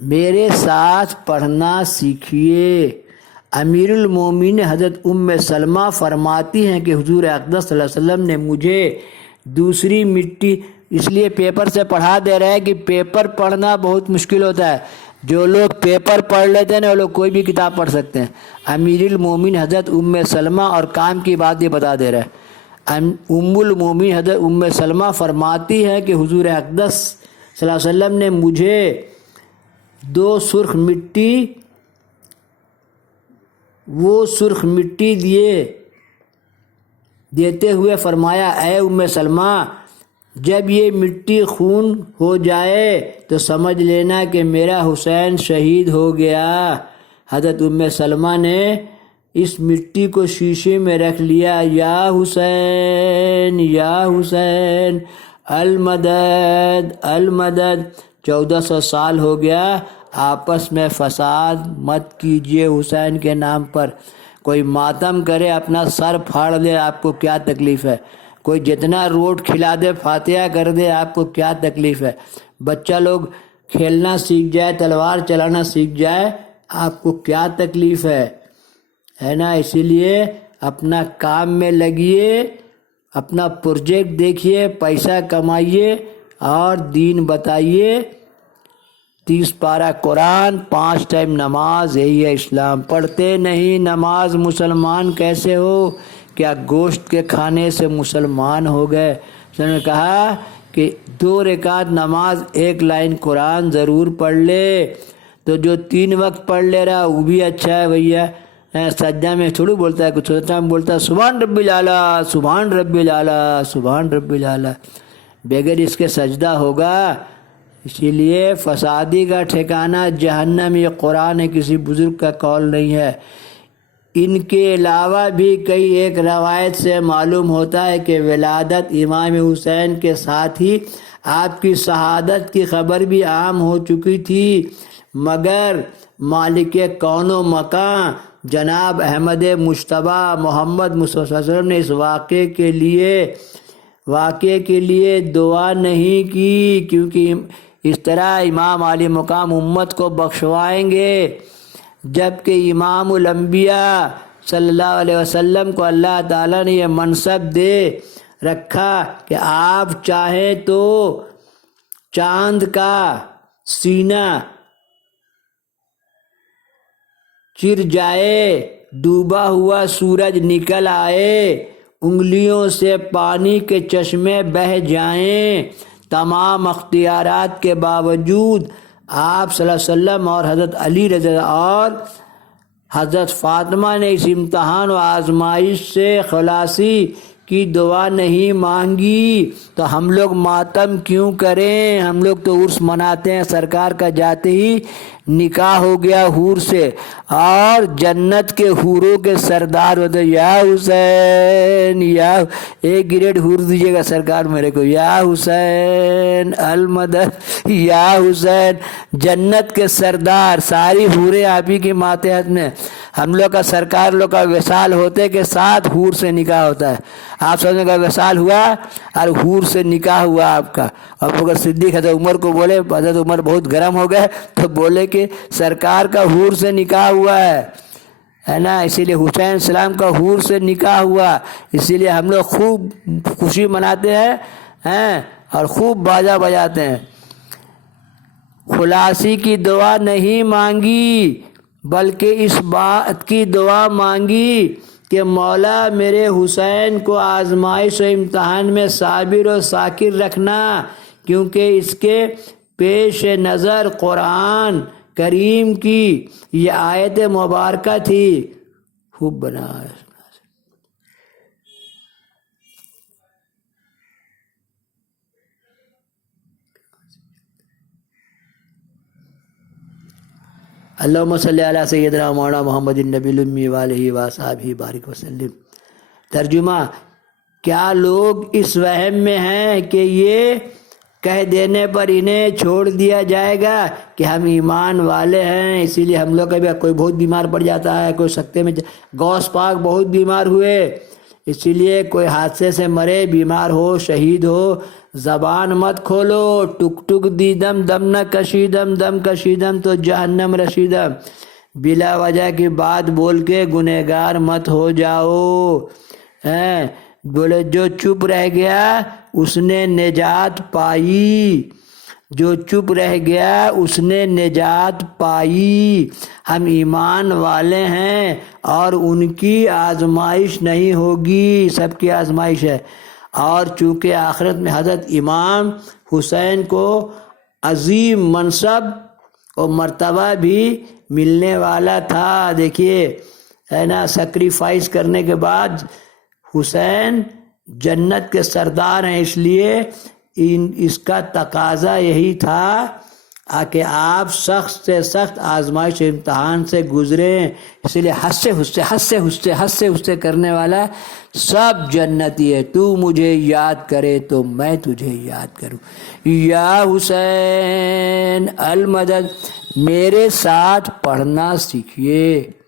میرے ساتھ پڑھنا سیکھیے۔ امیر المومنین حضرت ام سلمہ فرماتی ہیں کہ حضور اقدس صلی اللہ علیہ وسلم نے مجھے دوسری مٹی، اس لیے پیپر سے پڑھا دے رہے ہیں کہ پیپر پڑھنا بہت مشکل ہوتا ہے۔ جو لوگ پیپر پڑھ لیتے ہیں نا وہ لوگ کوئی بھی کتاب پڑھ سکتے ہیں۔ امیر المومنین حضرت ام سلمہ اور کام کی بات یہ بتا دے رہے ہیں۔ ام المومنین حضرت ام سلمہ فرماتی ہے کہ حضور اقدس صلی اللہ علیہ وسلم نے مجھے 2 سرخ مٹی، وہ سرخ مٹی دیتے ہوئے فرمایا، اے ام سلمہ، جب یہ مٹی خون ہو جائے تو سمجھ لینا کہ میرا حسین شہید ہو گیا۔ حضرت ام سلمہ نے اس مٹی کو شیشے میں رکھ لیا، یا حسین یا حسین المدد المدد۔ 1400 سال ہو گیا، آپس میں فساد مت کیجیے حسین کے نام پر۔ کوئی ماتم کرے اپنا سر پھاڑ لے، آپ کو کیا تکلیف ہے؟ کوئی جتنا روٹ کھلا دے، فاتحہ کر دے، آپ کو کیا تکلیف ہے؟ بچہ لوگ کھیلنا سیکھ جائے، تلوار چلانا سیکھ جائے، آپ کو کیا تکلیف ہے نا؟ اسی لیے اپنا کام میں لگیے، اپنا پروجیکٹ دیکھیے، پیسہ کمائیے اور دین بتائیے۔ 30 پارہ قرآن، 5 ٹائم نماز، یہی ہے اسلام۔ پڑھتے نہیں نماز، مسلمان کیسے ہو؟ کیا گوشت کے کھانے سے مسلمان ہو گئے؟ اس نے کہا کہ 2 رکعت نماز، 1 لائن قرآن ضرور پڑھ لے۔ تو جو 3 وقت پڑھ لے رہا وہ بھی اچھا ہے بھیا۔ سجدہ میں تھوڑی بولتا ہے، کچھ ٹائم بولتا ہے سبحان رب الاعلیٰ، سبحان رب الاعلیٰ، سبحان رب الاعلیٰ، بغیر اس کے سجدہ ہوگا؟ اسی لیے فسادی کا ٹھکانہ جہنم، یہ قرآن ہے، کسی بزرگ کا قول نہیں ہے۔ ان کے علاوہ بھی کئی ایک روایت سے معلوم ہوتا ہے کہ ولادت امام حسین کے ساتھ ہی آپ کی شہادت کی خبر بھی عام ہو چکی تھی، مگر مالک کون و مکان جناب احمد مجتبیٰ محمد مصطفیٰ صلی اللہ علیہ وسلم نے اس واقعے کے لیے دعا نہیں کی، کیونکہ اس طرح امام علی مقام امت کو بخشوائیں گے۔ جبکہ امام الانبیاء صلی اللہ علیہ وسلم کو اللہ تعالیٰ نے یہ منصب دے رکھا کہ آپ چاہیں تو چاند کا سینہ چر جائے، ڈوبا ہوا سورج نکل آئے، انگلیوں سے پانی کے چشمے بہہ جائیں، تمام اختیارات کے باوجود آپ صلی اللہ علیہ وسلم اور حضرت علی رضی اللہ اور حضرت فاطمہ نے اس امتحان و آزمائش سے خلاصی کی دعا نہیں مانگی، تو ہم لوگ ماتم کیوں کریں؟ ہم لوگ تو عرس مناتے ہیں، سرکار کا جاتے ہی نکاح ہو گیا حور سے، اور جنت کے حوروں کے سردار ہوتے، یا حسین، یا ایک گریڈ حور دیجیے گا سرکار میرے کو، یا حسین المدد، یا حسین، جنت کے سردار، ساری حوریں آپ ہی کے ماتحت میں۔ ہم لوگ کا سرکار لوگ کا وصال ہوتے کے ساتھ حور سے نکاح ہوتا ہے۔ آپ سب کا وصال ہوا اور حور سے نکاح ہوا آپ کا۔ اور اگر صدیق حضرت عمر کو بولے، حضرت عمر بہت گرم ہو گئے تو بولے کہ سرکار کا حور سے نکاح ہوا ہے نا، اسی لیے حسین السلام کا حور سے نکاح ہوا، اسی لیے ہم لوگ خوب خوشی مناتے ہیں اور خوب باجا بجاتے ہیں۔ خلاصی کی دعا نہیں مانگی، بلکہ اس بات کی دعا مانگی کہ مولا میرے حسین کو آزمائش و امتحان میں صابر و ساکر رکھنا، کیونکہ اس کے پیش نظر قرآن کریم کی یہ آیت مبارکہ تھی۔ خوب بنا ہے۔ اللہم صلی علی سیدنا مولانا محمد النبی الامی وآلہ وصحبہ بارک وسلم۔ ترجمہ: کیا لوگ اس وہم میں ہیں کہ یہ کہہ دینے پر انہیں چھوڑ دیا جائے گا کہ ہم ایمان والے ہیں، اسی لیے ہم لوگ کبھی کوئی بہت بیمار پڑ جاتا ہے، کوئی سکتے میں غوث پاک بہت بیمار ہوئے، اسی لیے کوئی حادثے سے مرے، بیمار ہو، شہید ہو، زبان مت کھولو، ٹک ٹک دیدم دم نہ کشیدم، دم کشیدم تو جہنم رسیدم، بلا وجہ کی بات بول کے گنہگار مت ہو جاؤ۔ بولے جو چپ رہ گیا اس نے نجات پائی، جو چپ رہ گیا اس نے نجات پائی۔ ہم ایمان والے ہیں اور ان کی آزمائش نہیں ہوگی، سب کی آزمائش ہے۔ اور چونکہ آخرت میں حضرت امام حسین کو عظیم منصب اور مرتبہ بھی ملنے والا تھا۔ دیکھیے ہے نا، سیکریفائس کرنے کے بعد حسین جنت کے سردار ہیں، اس لیے اس کا تقاضا یہی تھا کہ آپ سخت سے سخت آزمائش امتحان سے گزریں، اس لیے ہنستے کرنے والا سب جنتی ہے۔ تو مجھے یاد کرے تو میں تجھے یاد کروں، یا حسین المدد، میرے ساتھ پڑھنا سیکھیے۔